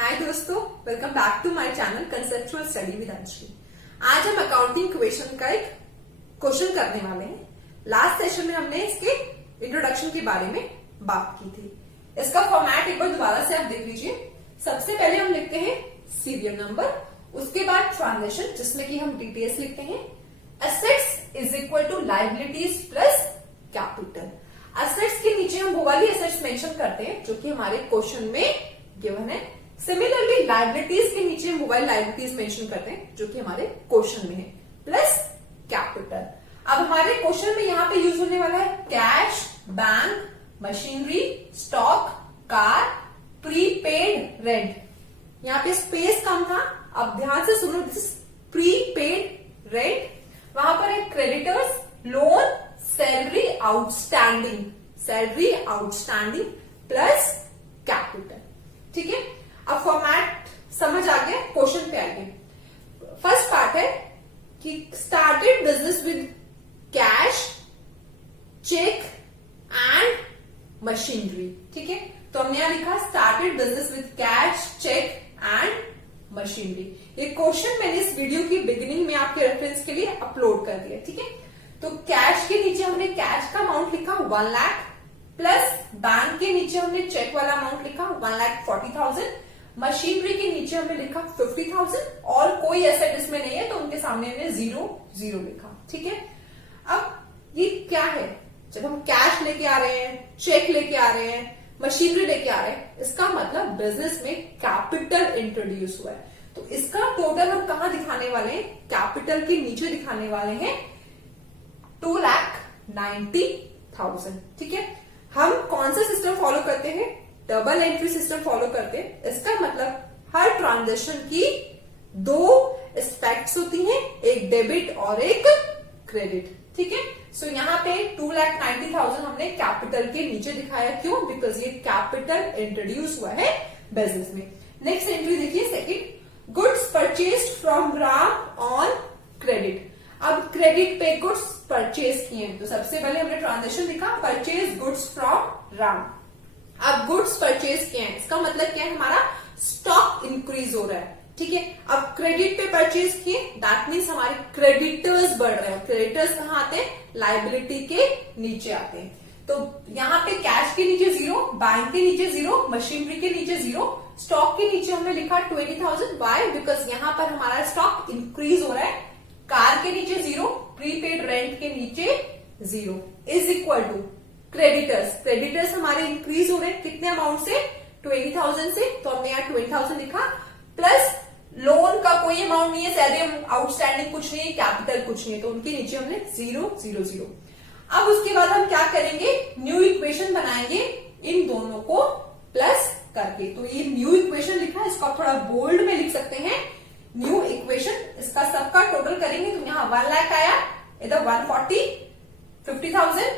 हाय दोस्तों, welcome back to my channel conceptual study with Anshali. आज हम अकाउंटिंग इक्वेशन का एक क्वेश्चन करने वाले हैं। लास्ट सेशन में हमने इसके इंट्रोडक्शन के बारे में बात की थी। इसका फॉर्मेट एक बार दोबारा से आप देख लीजिए। सबसे पहले हम लिखते हैं सीरियल नंबर, उसके बाद ट्रांजेक्शन जिसमें कि हम डिटेल्स लिखते हैं। Assets is equal to liabilities plus capital. Assets के नीचे हम वो वाली एसेट्स मेंशन करते हैं जो कि हमारे क्वेश्चन में गिवन है। सिमिलरली लाइबिलिटीज के नीचे मोबाइल लाइबिलिटीज मेंशन करते हैं जो कि हमारे क्वेश्चन में है, प्लस कैपिटल। अब हमारे क्वेश्चन में यहाँ पे यूज होने वाला है cash, bank, machinery, stock, car, prepaid rent. यहाँ पे स्पेस कम था, अब ध्यान से सुनो, दिस इज प्रीपेड रेंट। वहां पर है creditors, loan, salary outstanding plus capital. ठीक है, अब फॉर्मेट समझ आ गया, क्वेश्चन पे आएंगे। फर्स्ट पार्ट है कि started business with cash, cheque and machinery. ठीक है, तो हमने यहां लिखा started business with cash, cheque and machinery. ये क्वेश्चन मैंने इस वीडियो की बिगिनिंग में आपके रेफरेंस के लिए अपलोड कर दिया। ठीक है, तो कैश के नीचे हमने कैश का अमाउंट लिखा 1 लाख, प्लस बैंक के नीचे हमने चेक वाला अमाउंट लिखा 1,40,000, मशीनरी के नीचे हमने लिखा 50,000 और कोई एसेट इसमें नहीं है तो उनके सामने हमने 0 लिखा। ठीक है, अब ये क्या है? जब हम कैश लेके आ रहे हैं, चेक लेके आ रहे हैं, मशीनरी लेके आ रहे हैं, इसका मतलब बिजनेस में कैपिटल इंट्रोड्यूस हुआ है। तो इसका टोटल हम कहां दिखाने वाले हैं? कैपिटल के नीचे दिखाने वाले हैं 2,90,000। ठीक है, हम कौन सा सिस्टम फॉलो करते हैं? डबल एंट्री सिस्टम फॉलो करते हैं। इसका मतलब हर ट्रांजेक्शन की 2 एस्पेक्ट्स होती हैं, एक डेबिट और एक क्रेडिट। ठीक है, सो यहाँ पे 2,90,000 हमने कैपिटल के नीचे दिखाया। क्यों? बिकॉज ये कैपिटल इंट्रोड्यूस हुआ है बिजनेस में। नेक्स्ट एंट्री देखिए, second, goods purchased from Ram on credit. अब क्रेडिट पे गुड्स परचेज किए हैं तो सबसे पहले हमने ट्रांजेक्शन लिखा परचेज गुड्स फ्रॉम राम। अब गुड्स परचेज किए हैं, इसका मतलब क्या है? हमारा स्टॉक इंक्रीज हो रहा है। ठीक है, अब क्रेडिट पे परचेज किए, दैट मीन्स हमारे क्रेडिटर्स बढ़ रहे हैं। क्रेडिटर्स कहाँ आते हैं? लाइबिलिटी के नीचे आते हैं। तो यहाँ पे कैश के नीचे 0, बैंक के नीचे 0, मशीनरी के नीचे 0, स्टॉक के नीचे हमने लिखा 20,000। वाई? बिकॉज यहाँ पर हमारा स्टॉक इंक्रीज हो रहा है। कार के नीचे 0, प्रीपेड रेंट के नीचे 0 इज इक्वल टू क्रेडिटर्स हमारे इंक्रीज हो रहे हैं कितने अमाउंट से? 20,000 से, तो हमने यहाँ 20,000 लिखा, प्लस लोन का कोई अमाउंट नहीं है, सैलरी आउटस्टैंडिंग कुछ नहीं है, कैपिटल कुछ नहीं है, तो उनके नीचे हमने 0. अब उसके बाद हम क्या करेंगे? न्यू इक्वेशन बनाएंगे इन दोनों को प्लस करके। तो ये न्यू इक्वेशन लिखा है, इसको आप थोड़ा बोल्ड में लिख सकते हैं। न्यू इक्वेशन, इसका सबका टोटल करेंगे तो यहाँ 1 लाख आया, इधर 140, 50,000,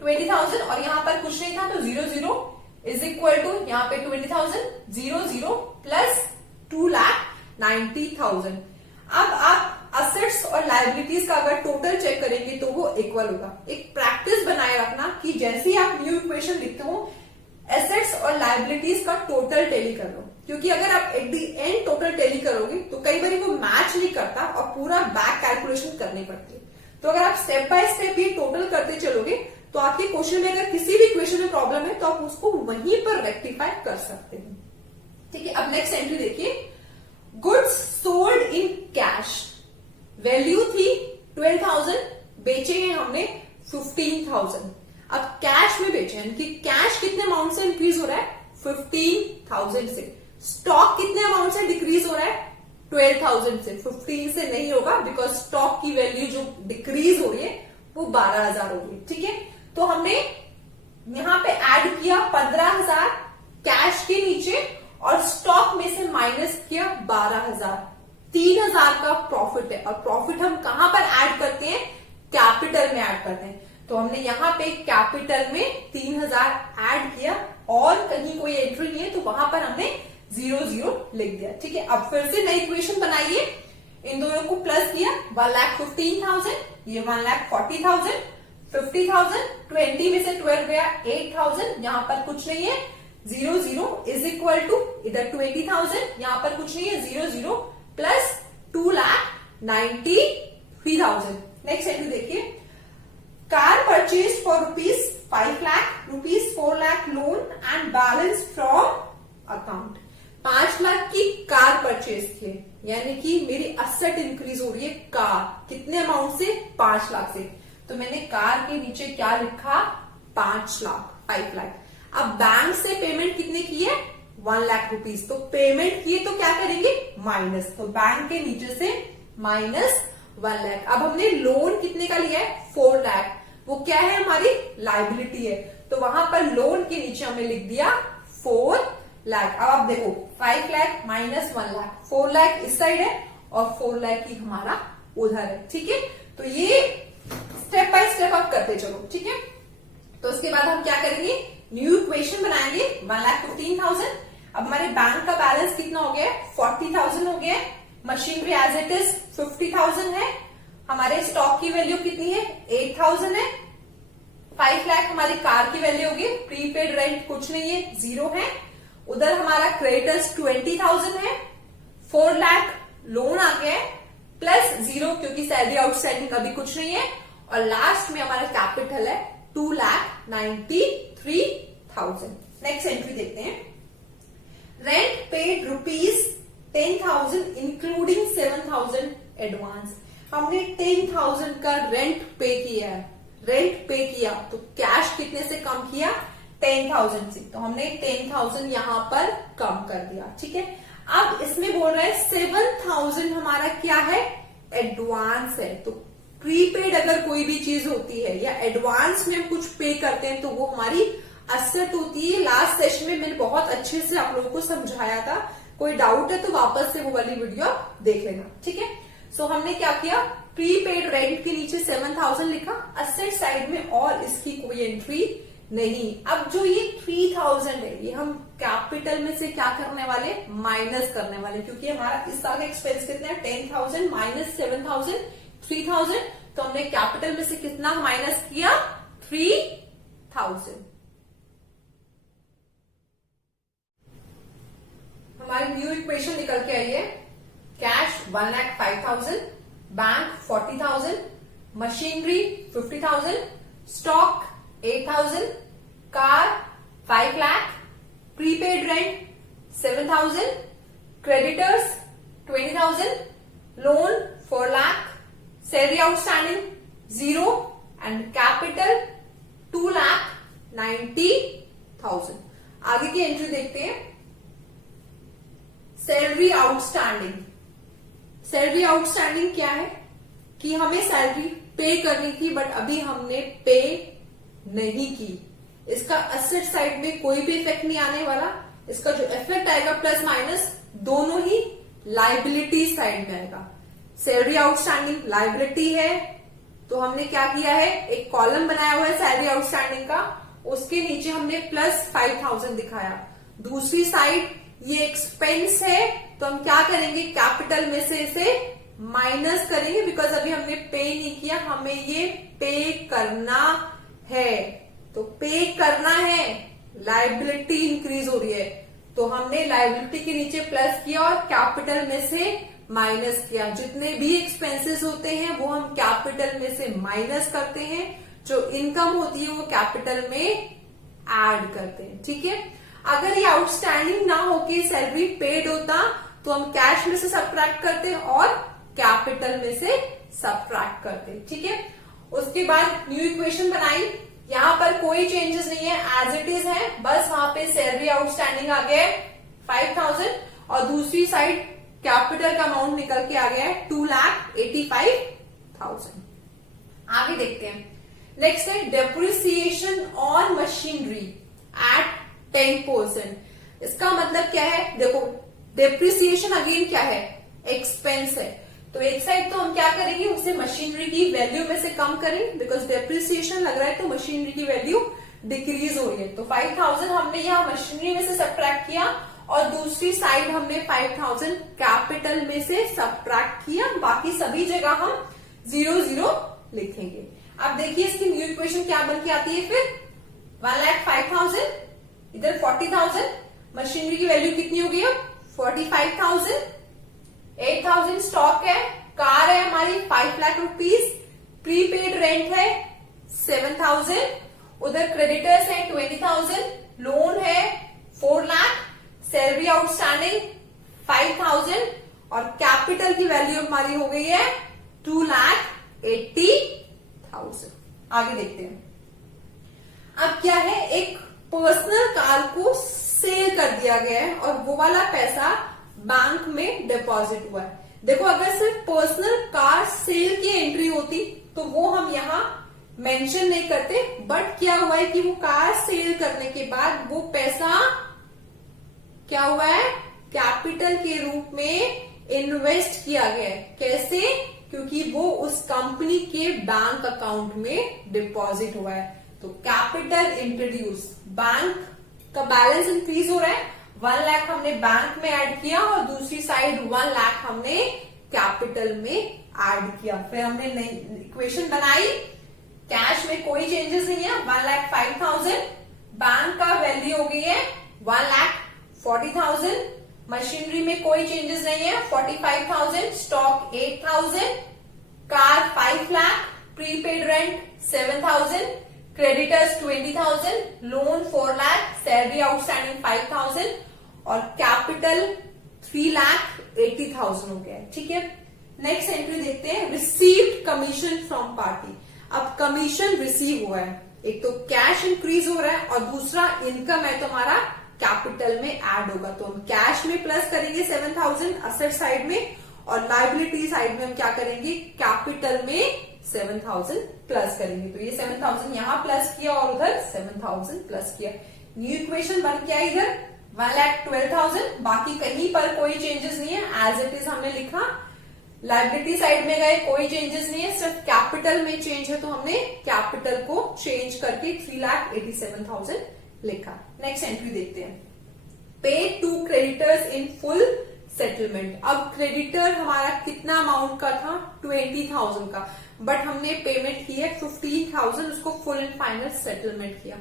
20,000 और यहाँ पर कुछ नहीं था तो 0 इज इक्वल टू यहाँ पे 20,000, 0 प्लस 2,90,000। अब आप असेट्स और लाइबिलिटीज का अगर टोटल चेक करेंगे तो वो इक्वल होगा। एक प्रैक्टिस बनाए रखना कि जैसे ही आप न्यू इक्वेशन लिखते हो, एसेट्स और लाइबिलिटीज का टोटल टेली कर लो, क्योंकि अगर आप at the end total tally करोगे तो कई बार वो मैच नहीं करता और पूरा बैक कैलकुलेशन करनी पड़ती है। तो अगर आप स्टेप बाय स्टेप ये टोटल करते चलोगे तो आपके क्वेश्चन में अगर किसी भी क्वेश्चन में प्रॉब्लम है तो आप उसको वहीं पर रेक्टिफाई कर सकते हैं। ठीक है, अब नेक्स्ट एंट्री देखिए, goods sold in cash, value थी 12,000, बेचे हैं हमने 15,000। अब कैश में बेचे हैं कि कैश कितने अमाउंट से इंक्रीज हो रहा है? 15,000 से। स्टॉक कितने अमाउंट से डिक्रीज हो रहा है? 12,000 से। 15 से नहीं होगा बिकॉज स्टॉक की वैल्यू जो डिक्रीज हो रही है वो 12,000 होगी। ठीक है, तो हमने यहां पे ऐड किया 15,000 कैश के नीचे और स्टॉक में से माइनस किया 12,000। 3,000 का प्रॉफिट है और प्रॉफिट हम कहां पर ऐड करते हैं? कैपिटल में ऐड करते हैं। तो हमने यहाँ पे कैपिटल में 3,000 ऐड किया और कहीं कोई एंट्री नहीं है तो वहां पर हमने 0 लिख दिया। ठीक है, अब फिर से नई इक्वेशन बनाइए, इन दोनों को प्लस किया, 1,15,000, ये 1,40,000, 50,000, 20 में से 12 गया 8,000, यहाँ पर कुछ नहीं है, 0 0 इज इक्वल टू इधर 20,000, यहां पर कुछ नहीं है, 0 0 प्लस 2,93,000। नेक्स्ट एंट्री देखिए, car purchase for ₹5 lakh, ₹4 lakh loan and balance from account. 5 lakh की कार परचेज की है, यानी कि मेरी असेट इंक्रीज हो रही है कार, कितने अमाउंट से, 5 लाख से। तो मैंने कार के नीचे क्या लिखा, 5 लाख, 5 लाख। अब बैंक से पेमेंट कितने की है, 1 लाख रुपीज। तो पेमेंट किए तो क्या करेंगे, माइनस, तो बैंक के नीचे से माइनस 1 लाख। अब हमने लोन कितने का लिया है, 4 लाख, वो क्या है, हमारी लायबिलिटी है, तो वहां पर लोन के नीचे हमने लिख दिया 4 लाख। अब आप देखो 5 लाख माइनस 1 लाख, 4 लाख इस साइड है और 4 लाख ही हमारा उधर है, ठीक है। तो ये स्टेप बाय स्टेप आप करते चलो, ठीक है। तो उसके बाद हम क्या करेंगे, न्यू इक्वेशन बनाएंगे, 1,15,000। अब हमारे बैंक का बैलेंस कितना हो गया, 40,000 हो गया। मशीनरी एज इट इज 50,000 है। हमारे स्टॉक की वैल्यू कितनी है, 8,000 है। 5 लाख हमारी कार की वैल्यू होगी, प्रीपेड रेंट कुछ नहीं है, 0 है। उधर हमारा क्रेडिटर्स 20,000 है। 4 लाख लोन आ गया है, प्लस 0 क्योंकि सैलरी आउटस्टैंडिंग अभी कुछ नहीं है। और लास्ट में हमारा कैपिटल है 2,93,000। नेक्स्ट एंट्री देखते हैं, रेंट पेड ₹10,000 इंक्लूडिंग 7,000 एडवांस। हमने 10,000 का रेंट पे किया है, रेंट पे किया तो कैश कितने से कम किया, 10,000 से, तो हमने 10,000 यहां पर कम कर दिया, ठीक है। अब इसमें बोल रहा है 7,000 हमारा क्या है, एडवांस है। तो प्रीपेड अगर कोई भी चीज होती है या एडवांस में हम कुछ पे करते हैं तो वो हमारी असेट होती है। लास्ट सेशन में मैंने बहुत अच्छे से आप लोगों को समझाया था, कोई डाउट है तो वापस से वो वाली वीडियो देख लेना, ठीक है। सो हमने क्या किया, प्रीपेड रेंट के नीचे 7,000 लिखा, असेट साइड में और इसकी कोई एंट्री नहीं। अब जो ये 3,000 है, ये हम कैपिटल में से क्या करने वाले, माइनस करने वाले, क्योंकि हमारा इस साल का एक्सपेंस कितना है, 10,000 माइनस 7,000, 3,000। तो हमने कैपिटल में से कितना माइनस किया, 3,000। हमारी न्यू इक्वेशन निकल के आई है, cash 1,05,000, bank 40,000, machinery 50,000, stock 8,000, car 5 lakh, prepaid rent 7,000, creditors 20,000, loan 4 lakh, salary outstanding 0 and capital 2,90,000। आगे की एंट्री देखते हैं, सैलरी आउटस्टैंडिंग। सैलरी आउटस्टैंडिंग क्या है कि हमें सैलरी पे करनी थी बट अभी हमने पे नहीं की। इसका असेट साइड में कोई भी इफेक्ट नहीं आने वाला, इसका जो इफेक्ट आएगा प्लस माइनस दोनों ही लाइबिलिटी साइड में आएगा। सैलरी आउटस्टैंडिंग लाइबिलिटी है तो हमने क्या किया है, एक कॉलम बनाया हुआ है सैलरी आउटस्टैंडिंग का, उसके नीचे हमने प्लस 5,000 दिखाया। दूसरी साइड ये एक्सपेंस है तो हम क्या करेंगे, कैपिटल में से इसे माइनस करेंगे, बिकॉज अभी हमने पे नहीं किया, हमें ये पे करना है। तो पे करना है, लायबिलिटी इंक्रीज हो रही है तो हमने लायबिलिटी के नीचे प्लस किया और कैपिटल में से माइनस किया। जितने भी एक्सपेंसेस होते हैं वो हम कैपिटल में से माइनस करते हैं, जो इनकम होती है वो कैपिटल में ऐड करते हैं, ठीक है। अगर ये आउटस्टैंडिंग ना होके सैलरी पेड होता तो हम कैश में से सब्ट्रैक्ट करते और कैपिटल में से सब्ट्रैक्ट करते, ठीक है। उसके बाद न्यू इक्वेशन बनाई, यहां पर कोई चेंजेस नहीं है, एज इट इज है, बस वहां पे सैलरी आउटस्टैंडिंग आ गया 5,000 और दूसरी साइड कैपिटल का अमाउंट निकल के आ गया है 2,85,000। आगे देखते हैं, नेक्स्ट है डेप्रिसिएशन ऑन मशीनरी एट 10%। इसका मतलब क्या है, देखो डेप्रिसिएशन अगेन क्या है, एक्सपेंस है। तो एक साइड तो हम क्या करेंगे, उसे मशीनरी की वैल्यू में से कम करें, बिकॉज डेप्रिसिएशन लग रहा है तो मशीनरी की वैल्यू डिक्रीज हो रही है। तो 5,000 हमने यहाँ मशीनरी में से सब्ट्रैक्ट किया और दूसरी साइड हमने 5,000 कैपिटल में से सब्ट्रैक्ट किया। बाकी सभी जगह हम 0 लिखेंगे। अब देखिए इसकी न्यू इक्वेशन क्या बन के आती है, फिर 1,05,000 इधर 40,000, मशीनरी की वैल्यू कितनी हो गई अब 45,000, 8,000 स्टॉक है, कार है हमारी 5 लाख रुपीज, प्रीपेड रेंट है 7,000, उधर क्रेडिटर्स है 20,000, लोन है 4 लाख, सैलरी आउटस्टैंडिंग 5,000 और कैपिटल की वैल्यू हमारी हो गई है 2,80,000। आगे देखते हैं। अब क्या है, एक पर्सनल कार को सेल कर दिया गया है और वो वाला पैसा बैंक में डिपॉजिट हुआ है। देखो अगर सिर्फ पर्सनल कार सेल की एंट्री होती तो वो हम यहाँ मेंशन नहीं करते, बट क्या हुआ है कि वो कार सेल करने के बाद वो पैसा क्या हुआ है, कैपिटल के रूप में इन्वेस्ट किया गया है। कैसे? क्योंकि वो उस कंपनी के बैंक अकाउंट में डिपॉजिट हुआ है। तो कैपिटल इंट्रोड्यूस, बैंक का बैलेंस इंक्रीज हो रहा है, 1 लाख हमने बैंक में ऐड किया और दूसरी साइड 1 लाख हमने कैपिटल में ऐड किया। फिर हमने नई इक्वेशन बनाई, कैश में कोई चेंजेस नहीं है, 1,05,000, बैंक का वैल्यू हो गई है 1,40,000, मशीनरी में कोई चेंजेस नहीं है 45,000, stock 8,000, car 5 lakh, prepaid rent 7,000, creditors 20,000, loan 4 lakh, salary outstanding 5,000 और कैपिटल 3,80,000 हो गया। ठीक है, नेक्स्ट एंट्री देखते हैं, रिसीव्ड कमीशन फ्रॉम पार्टी। अब कमीशन रिसीव हुआ है, एक तो कैश इंक्रीज हो रहा है और दूसरा इनकम है तो हमारा कैपिटल में ऐड होगा। तो हम कैश में प्लस करेंगे 7,000 असेट साइड में और लायबिलिटी साइड में हम क्या करेंगे, कैपिटल में 7,000 प्लस करेंगे। तो ये 7,000 यहां प्लस किया और उधर 7,000 प्लस किया। न्यू इक्वेशन बन गया इधर 1,12,000, बाकी कहीं पर कोई चेंजेस नहीं है, एज इट इज हमने लिखा। लायबिलिटी साइड में गए, कोई चेंजेस नहीं है, सिर्फ कैपिटल में चेंज है तो हमने कैपिटल को चेंज करके 3,87,000 लिखा। नेक्स्ट एंट्री देखते हैं, pay to creditors in full settlement. अब क्रेडिटर हमारा कितना अमाउंट का था, 20,000 का, बट हमने पेमेंट की है 15,000, उसको फुल एंड फाइनल सेटलमेंट किया।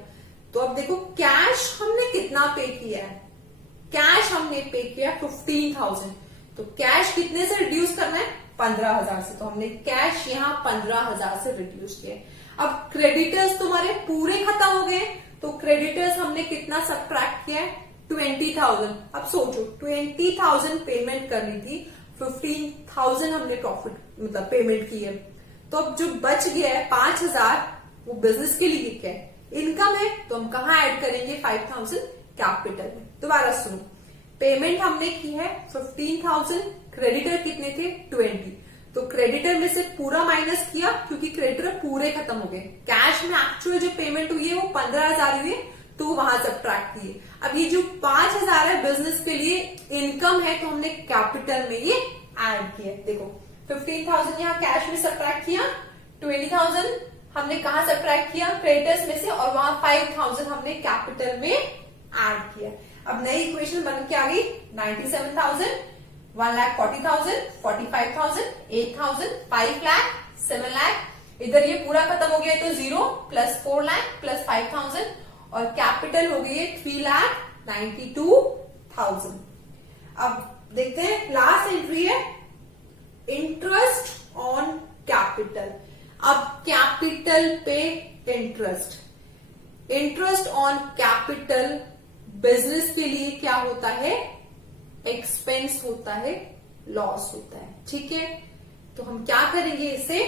तो अब देखो कैश हमने कितना पे किया है, कैश हमने पे किया 15,000, तो कैश कितने से रिड्यूस करना है, 15,000 से। तो हमने कैश यहाँ 15,000 से रिड्यूस किया। अब क्रेडिटर्स तुम्हारे पूरे खत्म हो गए, तो क्रेडिटर्स हमने कितना सब्ट्रैक्ट किया है, 20,000। अब सोचो 20,000 पेमेंट करनी थी, 15,000 हमने प्रॉफिट मतलब पेमेंट की है, तो अब जो बच गया है 5,000 वो बिजनेस के लिए क्या है, इनकम है। तो हम कहाँ ऐड करेंगे, 5,000 कैपिटल में। दोबारा सुनो, पेमेंट हमने की है 15,000, क्रेडिटर कितने थे 20, तो क्रेडिटर में से पूरा माइनस किया क्योंकि क्रेडिटर पूरे खत्म हो गए। कैश में एक्चुअल जो पेमेंट हुई है वो 15,000 हुई है, तो वहां सब्ट्रैक्ट किए। अब ये जो 5,000 है बिजनेस के लिए इनकम है, तो हमने कैपिटल में ये ऐड किया। देखो 15,000 यहाँ कैश में सब्ट्रैक्ट किया, 20,000 हमने कहा सब्ट्रैक्ट किया, क्रेडिटर्स में से, और वहां 5,000 हमने कैपिटल में ऐड किया। अब नई इक्वेशन बन के आ गई 97,000, 1,40,000, 45,000, 8,000, 5 लाख, 7 लाख। इधर ये पूरा खत्म हो गया तो 0 प्लस 4 लाख प्लस 5,000 और कैपिटल हो गई है 3,92,000। अब देखते हैं लास्ट एंट्री है इंटरेस्ट ऑन कैपिटल। अब कैपिटल पे interest, interest on capital business के लिए क्या होता है, एक्सपेंस होता है, लॉस होता है। ठीक है, तो हम क्या करेंगे, इसे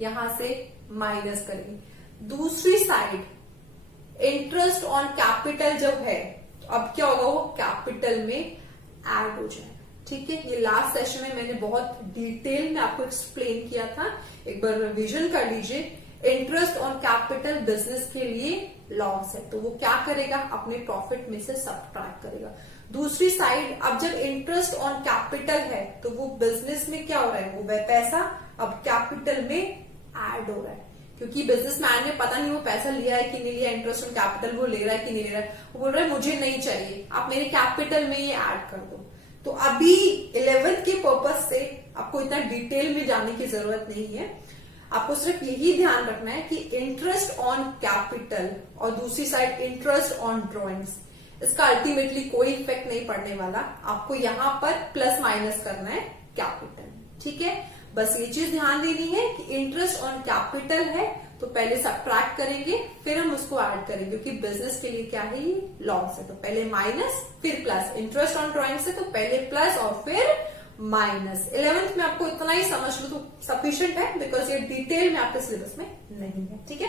यहां से माइनस करेंगे। दूसरी साइड इंटरेस्ट ऑन कैपिटल जब है तो अब क्या होगा, वो कैपिटल में ऐड हो जाएगा। ठीक है, ये लास्ट सेशन में मैंने बहुत डिटेल में आपको एक्सप्लेन किया था, एक बार रिवीजन कर लीजिए। इंटरेस्ट ऑन कैपिटल बिजनेस के लिए लॉस है, तो वो क्या करेगा, अपने प्रॉफिट में से सब्ट्रैक्ट करेगा। दूसरी साइड अब जब इंटरेस्ट ऑन कैपिटल है तो वो बिजनेस में क्या हो रहा है, वो वह पैसा अब कैपिटल में ऐड हो रहा है, क्योंकि बिजनेसमैन ने पता नहीं वो पैसा लिया है कि नहीं लिया, इंटरेस्ट ऑन कैपिटल वो ले रहा है कि नहीं ले रहा है, वो बोल रहा है मुझे नहीं चाहिए, आप मेरे कैपिटल में ये ऐड कर दो। तो अभी 11th के पर्पज से आपको इतना डिटेल में जाने की जरूरत नहीं है। आपको सिर्फ यही ध्यान रखना है कि इंटरेस्ट ऑन कैपिटल और दूसरी साइड इंटरेस्ट ऑन ड्रॉइंग्स, इसका अल्टीमेटली कोई इफेक्ट नहीं पड़ने वाला। आपको यहां पर प्लस माइनस करना है कैपिटल, ठीक है। बस ये चीज ध्यान देनी है कि इंटरेस्ट ऑन कैपिटल है तो पहले सब्ट्रैक्ट करेंगे, फिर हम उसको ऐड करेंगे, क्योंकि बिजनेस के लिए क्या है, ये लॉस है। तो पहले माइनस फिर प्लस, इंटरेस्ट ऑन ड्रॉइंग से तो पहले प्लस और फिर माइनस। 11th में आपको इतना ही समझ लो तो सफिशिएंट है, बिकॉज ये डिटेल में आपके सिलेबस में नहीं है, ठीक है।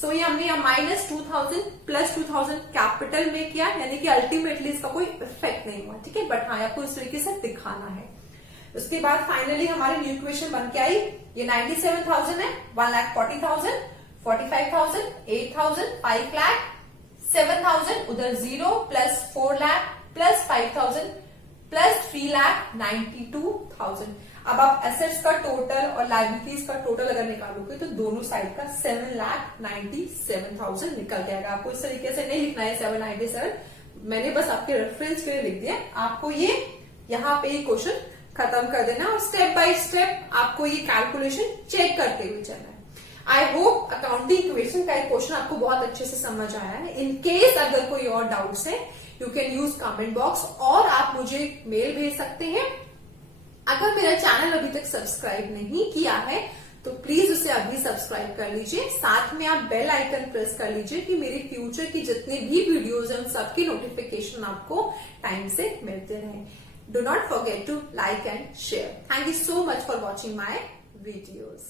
सो ये हमने यहाँ -2000 प्लस 2000 कैपिटल में किया, यानी कि अल्टीमेटली इसका कोई इफेक्ट नहीं हुआ, ठीक है। बट हाँ, आपको इस तरीके से दिखाना है। उसके बाद फाइनली हमारी न्यू इक्वेशन बन के आई, ये 97,000 है, 1,40,000, 45,000, 8,000, 5 लाख, 7,000, उधर 0 प्लस 4 लाख प्लस 5,000 प्लस 3,92,000। अब आप एसेट्स का टोटल और लायबिलिटीज का टोटल अगर निकालोगे तो दोनों साइड का 7,97,000 निकल जाएगा। आपको इस तरीके से नहीं लिखना है 797, मैंने बस आपके रेफरेंस के लिए लिख दिया। आपको ये यहाँ पे क्वेश्चन खत्म कर देना और स्टेप बाय स्टेप आपको ये कैलकुलेशन चेक करते हुए चलना है। आई होप अकाउंटिंग इक्वेशन का एक क्वेश्चन आपको बहुत अच्छे से समझ आया है। इन केस अगर कोई और डाउट्स है, you can use comment box और आप मुझे मेल भेज सकते हैं। अगर मेरा चैनल अभी तक सब्सक्राइब नहीं किया है तो प्लीज उसे अभी सब्सक्राइब कर लीजिए, साथ में आप बेल आइकन प्रेस कर लीजिए कि मेरे फ्यूचर की जितने भी वीडियोज हैं उन सबकी नोटिफिकेशन आपको टाइम से मिलते रहे। Do not forget to like and share. Thank you so much for watching my videos.